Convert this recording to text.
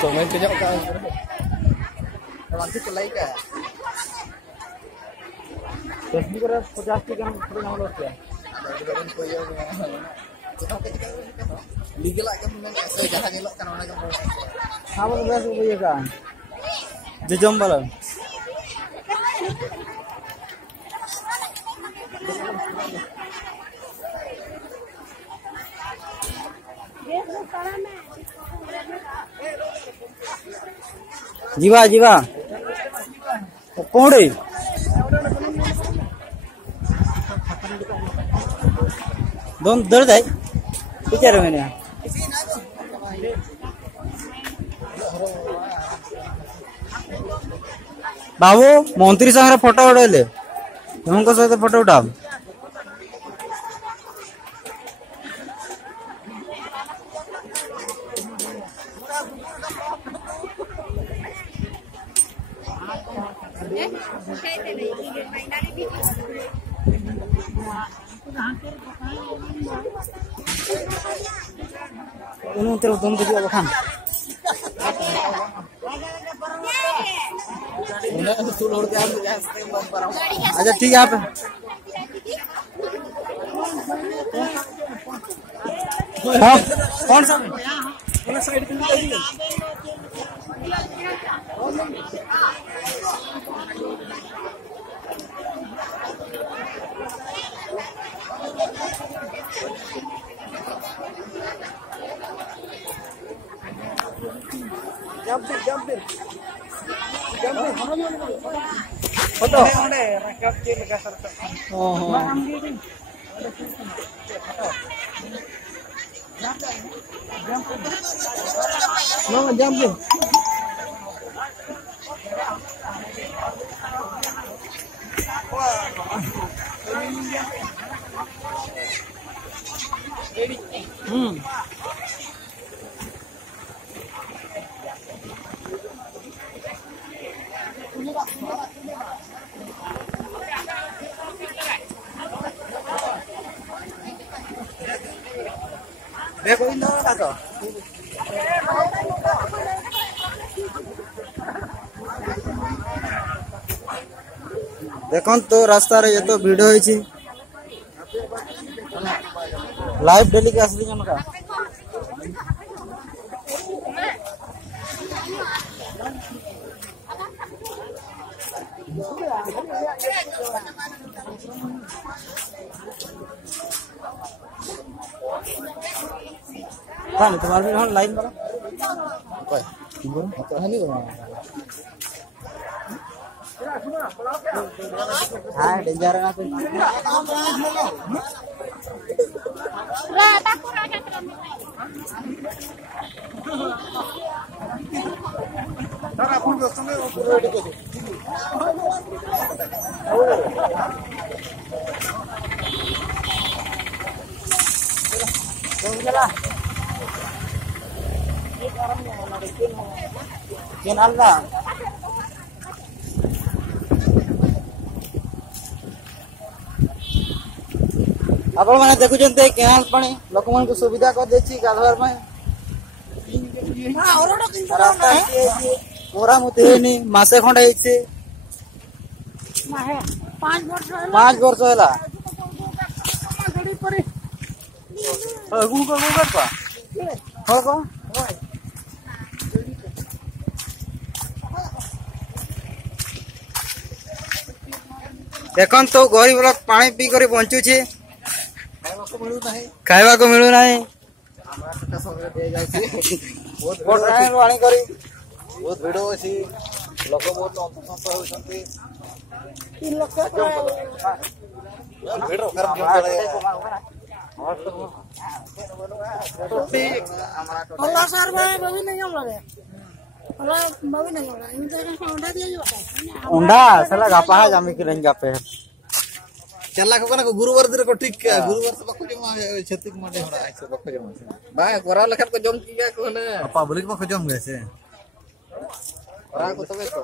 komen kejap kan. Nanti kelai kan. Facebook रे 50 T kan pura download किया. Ada juga kan koyo. Kita ketika legal kan men ऐसे जहां ngelok kan orang kan. Sama beras koyo kan. Jejom balam. जीवा जीवा कौन है दोन दर्द है विचार मैंने बाबू मंत्री संगे फोटो उठेले तुमको सहित फोटो उठाओ terus tuh juga bahkan. अच्छा ठीक है आप कौन सा side jump in. Foto. Oh. No, jump in. देखो इन दोनों का तो देखो तो रास्ता रे ये तो वीडियो होई छी लाइव डेली के असली जन का kan तुम्हारे भी हम लाइन करो कोई बोलो तो है नहीं हां डेंजर ना तो takut aja Tara pun sama ready ko Jalan. Kenal lah. आपण माने देखुचंते केनाल पानी लोकमन को सुविधा कर देछि गाधवार में हां ओरडो किंतु रास्ता है पूरा मुते नहीं मासे खंड हेछि माहे 5 वर्ष होला गाड़ी परे अगु को करपा हो को देखन तो गरीब लोग पानी पी कर बंचु छे खाइबा को मिलू नाही बहुत बड़ राय वाणी करी बहुत भिड़ होसी लोक बहुत अंतसंत होसंती 3 लाख भिड़ करम चले अल्लाह सर में बभी नहीं हम लगे अल्लाह बभी नहीं लगा इन तरह से अंडा दिया जो अंडा साला गापा है जामी के लेन गापे चला को ना गुरुवार दिन को ठीक गुरुवार से बको जमा छतिक माडे होड़ा ऐसे बको जमा बा कोरा लखत को जम किया को ना अपा बोले को जम गए से कोरा को तबे तो